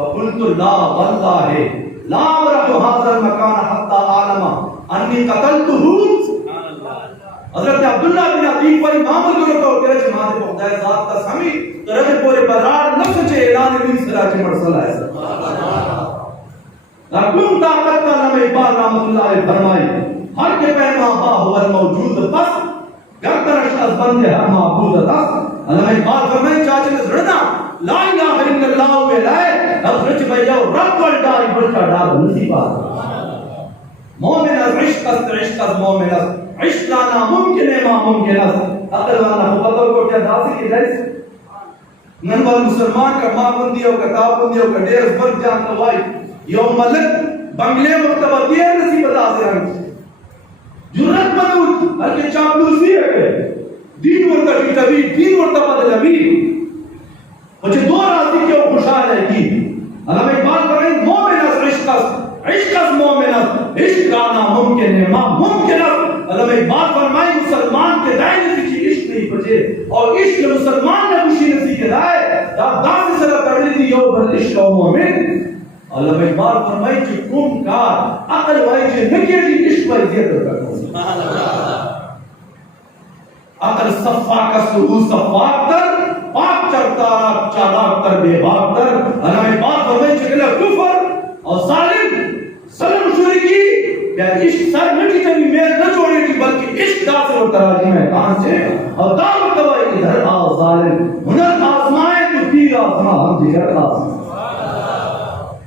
فقلت لا والله لا أبرح هذا المكان حتى أعلم أني قتلته. حضرت عبداللہ بن عتیق پر امام کرو تو کہ جماعت خدا ذات کا سامی طرح پورے برار نفس چے اعلان بھی سراج مرسل ہے. سبحان اللہ. لکم طاقت کا نام اقبال رحمۃ اللہ علیہ فرمائی ہر کے پیما با هو الموجود بس گر ترش از بند ہر معبود دس. علامہ اقبال فرمائی چاچے نے زڑنا لا الہ الا اللہ میں لائے اب رچ بھیا رب ڈاری بڑا ڈار نصیبات. مومن از عشق است عشق از مومن است عشق لانا ممکن ہے ما ممکن است. عقل والا مقدر کو کیا داسی کی جیس من وال مسلمان کا ماں بندی ہو کتاب بندی ہو کا ڈیر برد جان توائی یوم ملک بنگلے مکتبہ دیر نصیبت آسے رنگ جرت مدود بلکہ چاپلوسی ہے دین ورطا کتابی دین ورطا بدلبی مجھے دو راضی کیوں خوشحال ہے کی. علامہ اقبال کر رہے ہیں مومن از عشق است عشق از مومن است عشق آنا ممکن ہے ما ممکن است. علامہ اقبال فرمائے مسلمان کے دائیں نسی کی عشق نہیں بچے اور عشق مسلمان نے خوشی نسی کے دائے داس سر کردی دی یو بل عشق و مومن. علامہ اقبال فرمائے کہ کم کار عقل وائی چھے نکے دی عشق پر زیادہ کرتا. سبحان اللہ. عقل صفاق سہو صفاق تر پاک چرتا چالاک تر بے باک تر. علامہ اقبال فرمائے چکلہ کفر اور ظالم سلم شرکی یا عشق سر نٹی چلی میر نہ چھوڑی تھی بلکہ عشق دا سے وہ تراجی میں کہاں سے اور دعوت دوائی ادھر آ ظالم ہنر آزمائے تو تیر آزما ہم دیگر آزمائے.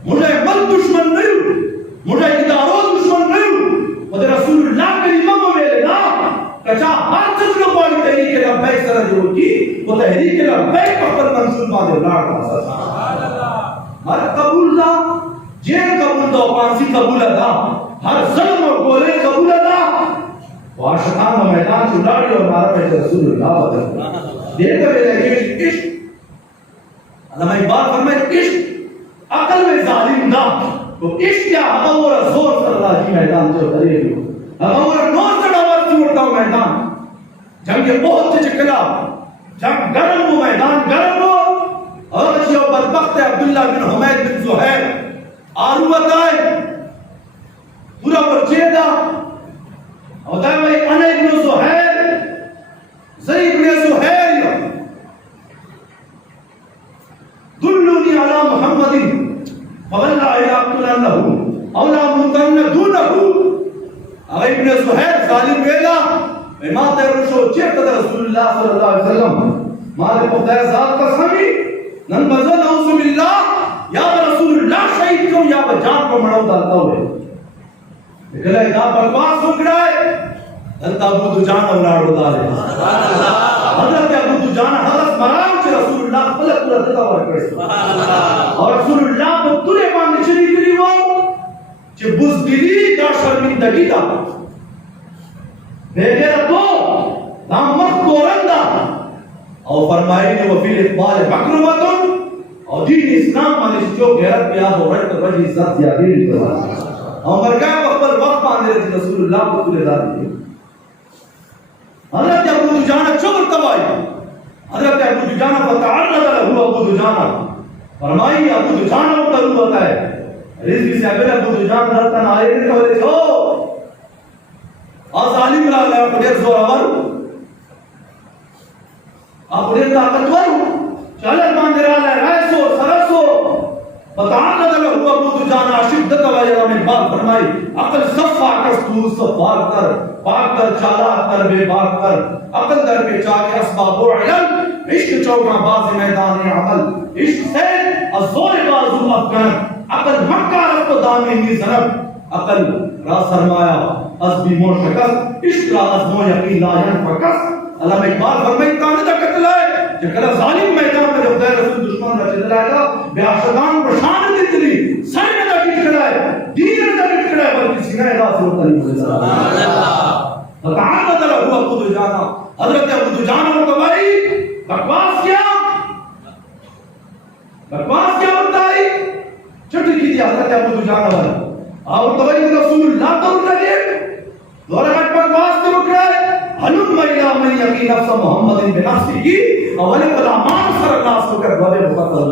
مجھے مل دشمن نہیں مجھے اداروں دشمن نہیں مجھے رسول اللہ کے امام میں لگا کچا ہر چیز کو بڑی تحریک لبیک سر جو کی وہ تحریک لبیک پر منصور بعد لاڑ کا. سبحان اللہ. ہر قبول دا جیل قبول دا پانسی قبول دا ہر ظلم اور گولے قبول دا واشتان میدان چلاڑی اور مارا میں رسول اللہ بدل دیکھ کر لگے عشق. علامہ اقبال فرمائے عشق عقل میں ظالم نہ تو عشق کیا ہمارا زور سر راجی میدان جو کرے گی ہمارا نور سڑا ورسی اٹھتا میدان جنگ بہت سے چکلا جنگ گرم ہو میدان گرم ہو اور جو بدبخت عبداللہ بن حمید بن زہیر آرو بتائے پورا ورچیدہ اور دائے بھائی انا ابن زہیر زی ابن زہیر دلونی علی محمد فواللہ اقتلن لہو اولا ممتن دونہو. اگر ابن زہیر ظالم ویلا امام تیرشو چیک قدر رسول اللہ صلی اللہ علیہ وسلم مالک خدای ذات کا سمی نن بزن اوسم اللہ یا رسول اللہ شہید کیوں یا جان کو مڑاو داتا ہوئے لیکن ایدہ بکواس سکڑائے دلتا ابو دجان اولاڑو دارے. حضرت ابو دجان حضرت مراؤ چھ رسول اللہ خلق پورا دلتا ورکڑے اور رسول اللہ کو تلے مان نچلی کری وہ چھ بزدلی دا شرمندگی دا بے گیر تو دام مخت دورندہ اور فرمائی نے وفیل اقبال مکرمتن اور دین اسلام مانیس جو غیرت پیاد ہو رہے تو بجی عزت یا دین کروانا اور مرکاہ وقبل وقت پاندے رہتی رسول اللہ کو تلے دار دیئے. حضرت ابو دجانہ چبر تبائی حضرت ابو دجانہ فتعرض لہو ابو دجانہ فرمائی ابو دجانہ اترو ہوتا ہے رزقی سے ابن ابو دجانہ رتن آئے گئے تو چھو اور ظالم رہا لے آپ دیر زور آور آپ دیر طاقتور چلت باندے رہا لے رائسو سرسو فتعرض لہو ابو دجانہ شدت وجہ میں بات فرمائی عقل صفا کستو صفا کر پاک کر چالاک کر بے باک کر عقل در پہ چاکے اسباب و علم عشق چوکا باز میدان عمل عشق سے الزور بازو افغان عقل مکہ رفت دامی نی ضرب عقل را سرمایا از بیمور شکست عشق را از نو یقین لائن فکست. علامہ اقبال فرمائی تانے دا قتل ہے جکلہ ظالم میدان میں جب خیر رسول دشمن را چل رہا ہے بے عاشقان پرشان دیتلی سائن دا کٹ کرائے دین دا کٹ کرائے بلکہ سینہ ادا سے ہوتا نہیں مجھے سبحان اللہ. فتعرض لہو ابو دجانہ حضرت ابو دجانہ متبائی بکواس کیا بتائی چھٹی کی دی حضرت ابو دجانہ والا اور تبائی رسول اللہ تو اٹھا دے دورہ کٹ بکواس کے مکرائے حلم میلا من یقین نفس محمد بنفسی کی اولی قلامان سر اللہ سکر بھلے مقتل